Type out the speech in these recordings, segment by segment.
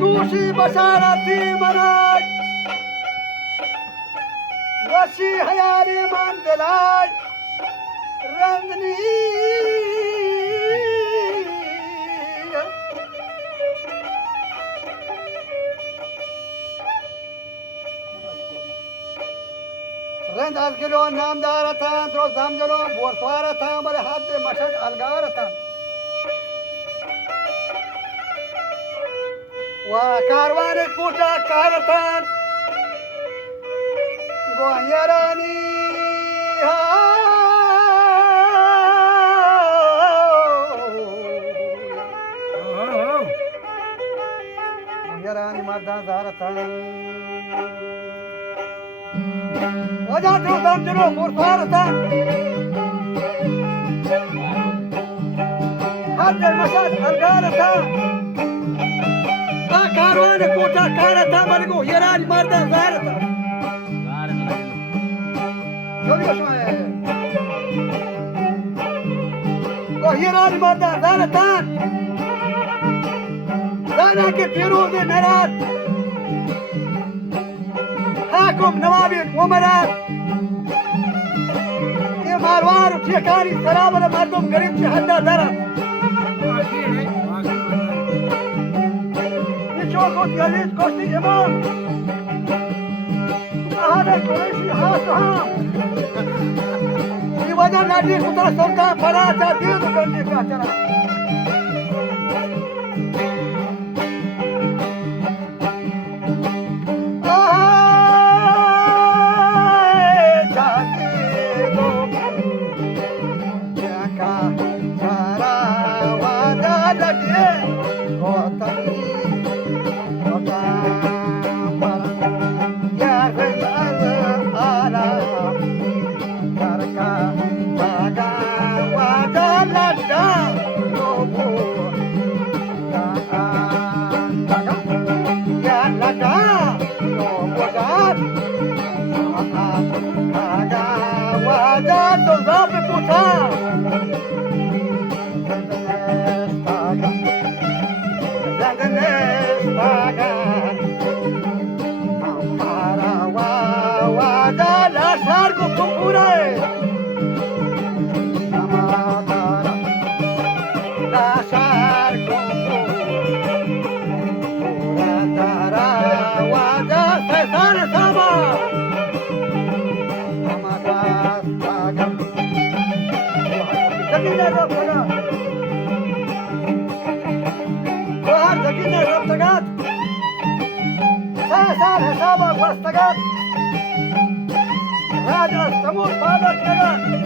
دوشی بشارتی منای وشی حیالی من دلای رندنی رند از گلو نام دارتن درست زمجنو بورسوارتن بله حد مشد الگارتن و کاروان کوچا کارتان گوهرانی گوهرانی مردان دارتان وجا درو دم جلو بورسوارتان حد مشد الگارتان کاروان کوچا کارتا بلگو یرانی مردان زارتا جلدی بشمایه گو یرانی مردان زارتان دانا که پیروز نراد حاکم نوابی ومراد یہ ماروار و ٹھیکانی سرابر مردم گریب چی حدا دارد شوكوت يزيد كوشتي إمام هذا قريشي خاصها في وجه نادي خطر سلطان فلا تزيد بنتي كاترا حسابك واستقال راجع السمور طالت لنا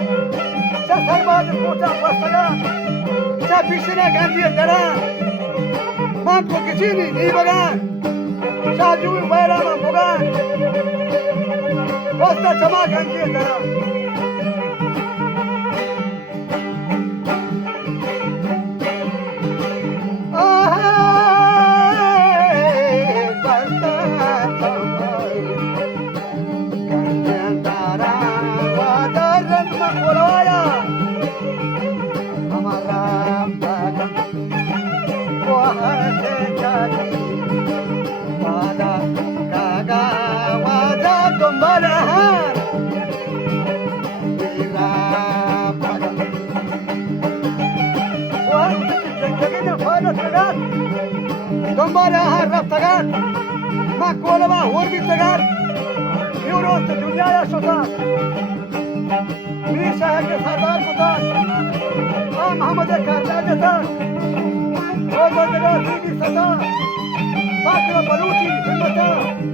سهل بعض الفوتات واستقال سابيشنا كان فيه الدلال ما انتو كتيني دي بغان شاجوي ويلا من بغان وسط سما كان فيه الدلال دنبال آهار رفتگان ما کولما هور بیتگان یوروست دنیا شدان میر شهر کے سردار کتان محمد کارزاج تان روز جگہ سی بھی ستا باقر بلوچی ہمتا